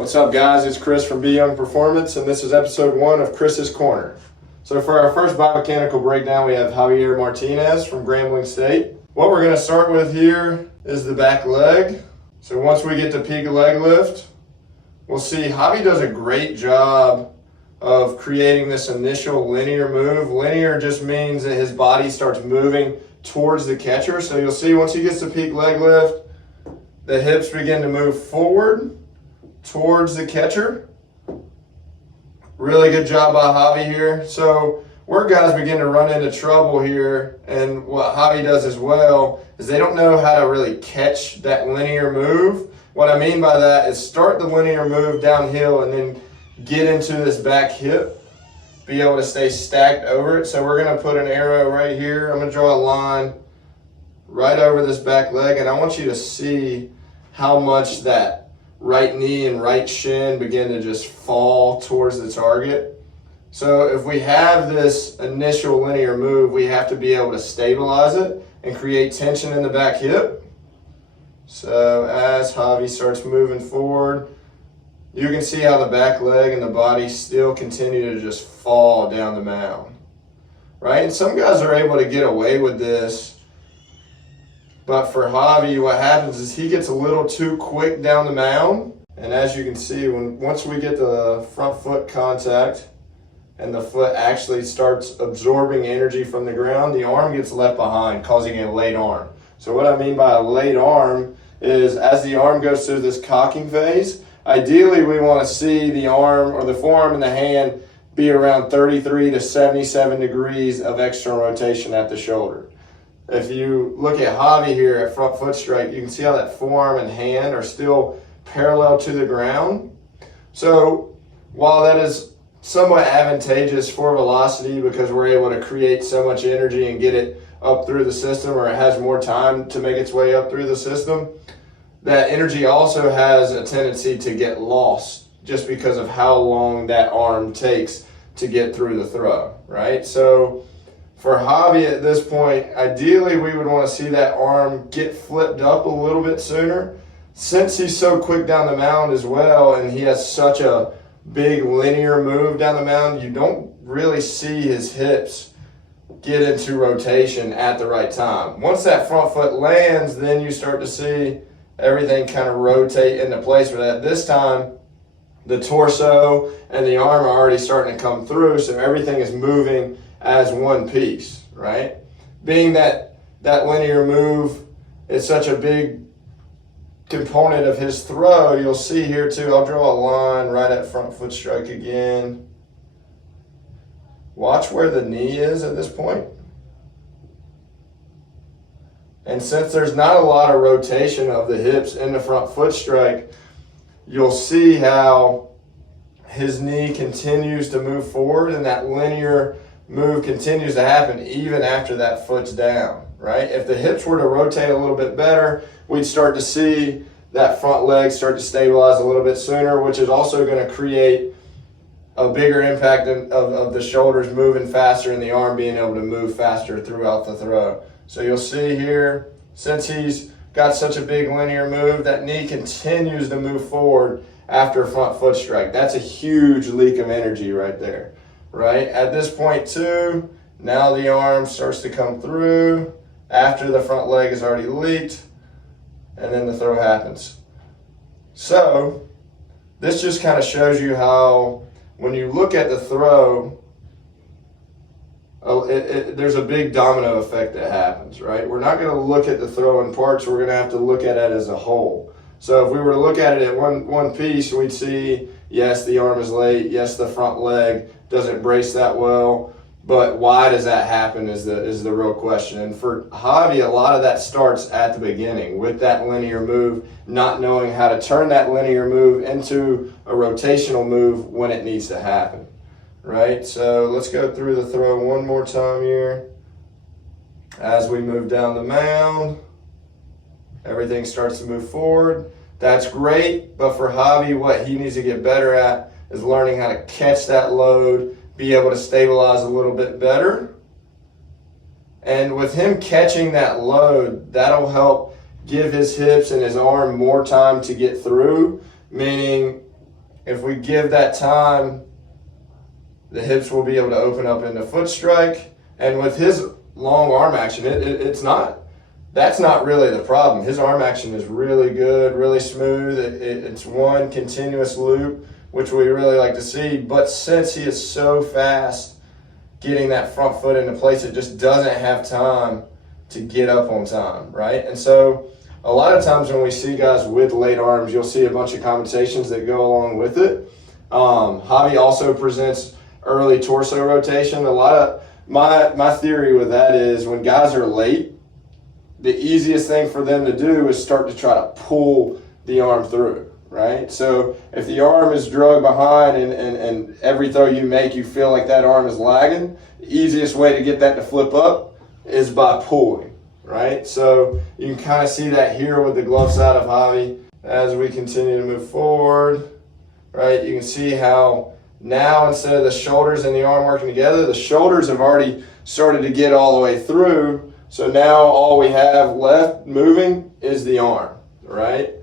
What's up, guys? It's Chris from Be Young Performance, and this is episode 1 of Chris's Corner. So for our first biomechanical breakdown, we have Javi Martinez from Grambling State. What we're going to start with here is the back leg. So once we get to peak leg lift, we'll see Javi does a great job of creating this initial linear move. Linear just means that his body starts moving towards the catcher. So you'll see once he gets to peak leg lift, the hips begin to move forward towards the catcher. Really good job by Javi here. So where guys begin to run into trouble here, and what Javi does as well, is they don't know how to really catch that linear move. What I mean by that is start the linear move downhill and then get into this back hip, be able to stay stacked over it. So we're going to put an arrow right here. I'm going to draw a line right over this back leg, and I want you to see how much that right knee and right shin begin to just fall towards the target. So if we have this initial linear move, we have to be able to stabilize it and create tension in the back hip. So as Javi starts moving forward, you can see how the back leg and the body still continue to just fall down the mound, right? And some guys are able to get away with this, but for Javi, what happens is he gets a little too quick down the mound. And as you can see, once we get the front foot contact and the foot actually starts absorbing energy from the ground, the arm gets left behind, causing a late arm. So what I mean by a late arm is as the arm goes through this cocking phase, ideally we want to see the arm or the forearm and the hand be around 33 to 77 degrees of external rotation at the shoulder. If you look at Javi here at front foot strike, you can see how that forearm and hand are still parallel to the ground. So while that is somewhat advantageous for velocity because we're able to create so much energy and get it up through the system, or it has more time to make its way up through the system, that energy also has a tendency to get lost just because of how long that arm takes to get through the throw, right? So for Javi at this point, ideally we would want to see that arm get flipped up a little bit sooner. Since he's so quick down the mound as well, and he has such a big linear move down the mound, you don't really see his hips get into rotation at the right time. Once that front foot lands, then you start to see everything kind of rotate into place. But at this time, the torso and the arm are already starting to come through, so everything is moving as one piece, right? Being that linear move is such a big component of his throw, you'll see here too, I'll draw a line right at front foot strike again. Watch where the knee is at this point. And since there's not a lot of rotation of the hips in the front foot strike, you'll see how his knee continues to move forward and that linear move continues to happen even after that foot's down, right? If the hips were to rotate a little bit better, we'd start to see that front leg start to stabilize a little bit sooner, which is also going to create a bigger impact of the shoulders moving faster and the arm being able to move faster throughout the throw. So you'll see here, since he's got such a big linear move, that knee continues to move forward after a front foot strike. That's a huge leak of energy right there, right? At this point too, now the arm starts to come through after the front leg is already leaked, and then the throw happens. So this just kind of shows you how when you look at the throw, there's a big domino effect that happens, right? We're not going to look at the throw in parts, we're going to have to look at it as a whole. So if we were to look at it at one piece, we'd see, yes, the arm is late, yes, the front leg doesn't brace that well, but why does that happen is the real question. And for Javi, a lot of that starts at the beginning with that linear move, not knowing how to turn that linear move into a rotational move when it needs to happen, right? So let's go through the throw one more time here. As we move down the mound, everything starts to move forward. That's great, but for Javi, what he needs to get better at is learning how to catch that load, be able to stabilize a little bit better. And with him catching that load, that'll help give his hips and his arm more time to get through, meaning if we give that time, the hips will be able to open up into foot strike. And with his long arm action, that's not really the problem. His arm action is really good, really smooth. It's one continuous loop, which we really like to see. But since he is so fast getting that front foot into place, it just doesn't have time to get up on time, right? And so a lot of times when we see guys with late arms, you'll see a bunch of compensations that go along with it. Javi also presents early torso rotation. A lot of my theory with that is when guys are late, the easiest thing for them to do is start to try to pull the arm through, right? So if the arm is drugged behind and every throw you make, you feel like that arm is lagging, the easiest way to get that to flip up is by pulling, right? So you can kind of see that here with the glove side of Javi as we continue to move forward, right? You can see how now instead of the shoulders and the arm working together, the shoulders have already started to get all the way through. So now all we have left moving is the arm, right?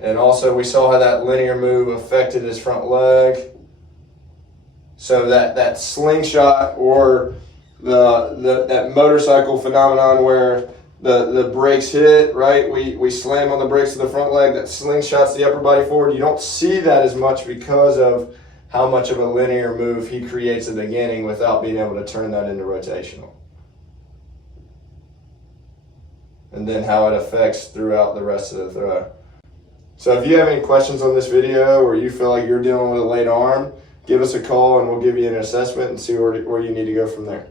And also we saw how that linear move affected his front leg. So that slingshot or that motorcycle phenomenon where the brakes hit, right? We slam on the brakes of the front leg, that slingshots the upper body forward. You don't see that as much because of how much of a linear move he creates at the beginning without being able to turn that into rotational. And then how it affects throughout the rest of the throw. So if you have any questions on this video or you feel like you're dealing with a late arm, give us a call and we'll give you an assessment and see where you need to go from there.